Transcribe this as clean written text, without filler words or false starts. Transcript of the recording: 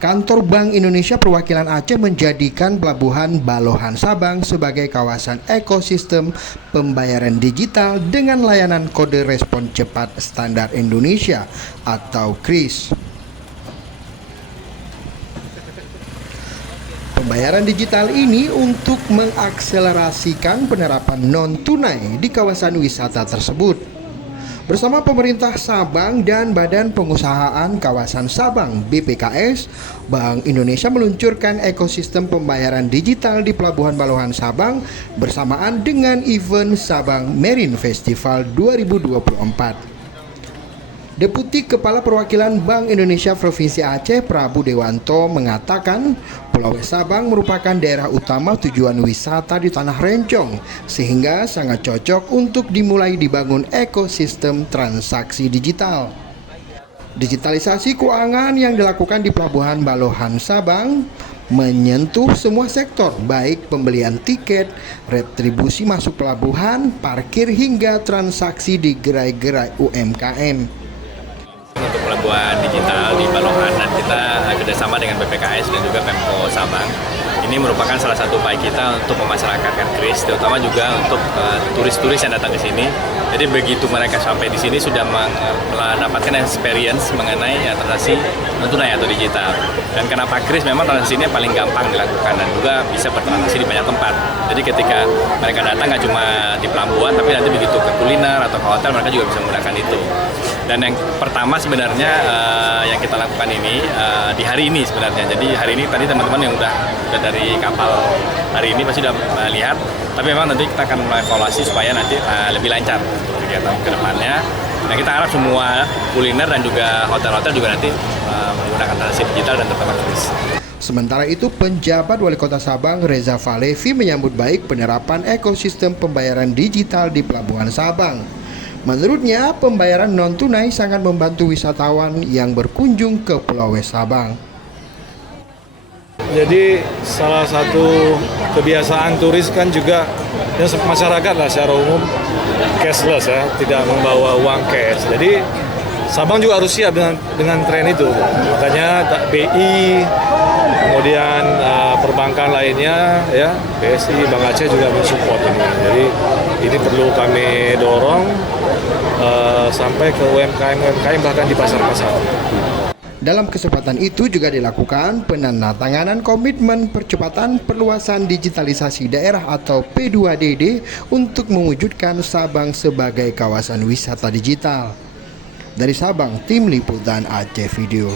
Kantor Bank Indonesia Perwakilan Aceh menjadikan Pelabuhan Balohan Sabang sebagai kawasan ekosistem pembayaran digital dengan layanan kode respon cepat standar Indonesia atau KRIS. Pembayaran digital ini untuk mengakselerasikan penerapan non-tunai di kawasan wisata tersebut. Bersama pemerintah Sabang dan Badan Pengusahaan Kawasan Sabang (BPKS), Bank Indonesia meluncurkan ekosistem pembayaran digital di Pelabuhan Balohan Sabang bersamaan dengan event Sabang Marine Festival 2024. Deputi Kepala Perwakilan Bank Indonesia Provinsi Aceh, Prabu Dewanto, mengatakan Pulau Sabang merupakan daerah utama tujuan wisata di Tanah Rencong, sehingga sangat cocok untuk dimulai dibangun ekosistem transaksi digital. Digitalisasi keuangan yang dilakukan di Pelabuhan Balohan Sabang menyentuh semua sektor, baik pembelian tiket, retribusi masuk pelabuhan, parkir, hingga transaksi di gerai-gerai UMKM. Untuk pelabuhan digital di Balohan, dan kita kerjasama dengan BPKS dan juga Pemko Sabang. Ini merupakan salah satu upaya kita untuk memasyarakatkan KRIS, terutama juga untuk turis-turis yang datang ke sini. Jadi begitu mereka sampai di sini sudah mendapatkan experience mengenai transaksi non-tunai atau digital. Dan kenapa KRIS? Memang transaksi ini paling gampang dilakukan dan juga bisa bertransaksi di banyak tempat. Jadi ketika mereka datang nggak cuma di pelabuhan, tapi nanti begitu ke kuliner atau ke hotel mereka juga bisa menggunakan itu. Dan yang pertama sebenarnya yang kita lakukan ini di hari ini sebenarnya. Jadi hari ini tadi teman-teman yang udah dari kapal hari ini pasti sudah lihat. Tapi memang nanti kita akan mengevaluasi supaya nanti lebih lancar kegiatan ke depannya. Dan kita harap semua kuliner dan juga hotel-hotel juga nanti menggunakan transaksi digital dan terutama KRIS. Sementara itu, penjabat Wali Kota Sabang Reza Falevi menyambut baik penerapan ekosistem pembayaran digital di Pelabuhan Sabang. Menurutnya, pembayaran non-tunai sangat membantu wisatawan yang berkunjung ke Pulau Sabang. Jadi salah satu kebiasaan turis kan juga dan masyarakat lah secara umum cashless ya, tidak membawa uang cash. Jadi Sabang juga harus siap dengan tren itu. Makanya BI, kemudian perbankan lainnya ya, BSI, Bank Aceh juga mensupport ini. Jadi ini perlu kami dorong sampai ke UMKM bahkan di pasar-pasar. Dalam kesempatan itu juga dilakukan penandatanganan komitmen percepatan perluasan digitalisasi daerah atau P2DD untuk mewujudkan Sabang sebagai kawasan wisata digital. Dari Sabang, Tim Liputan Aceh Video.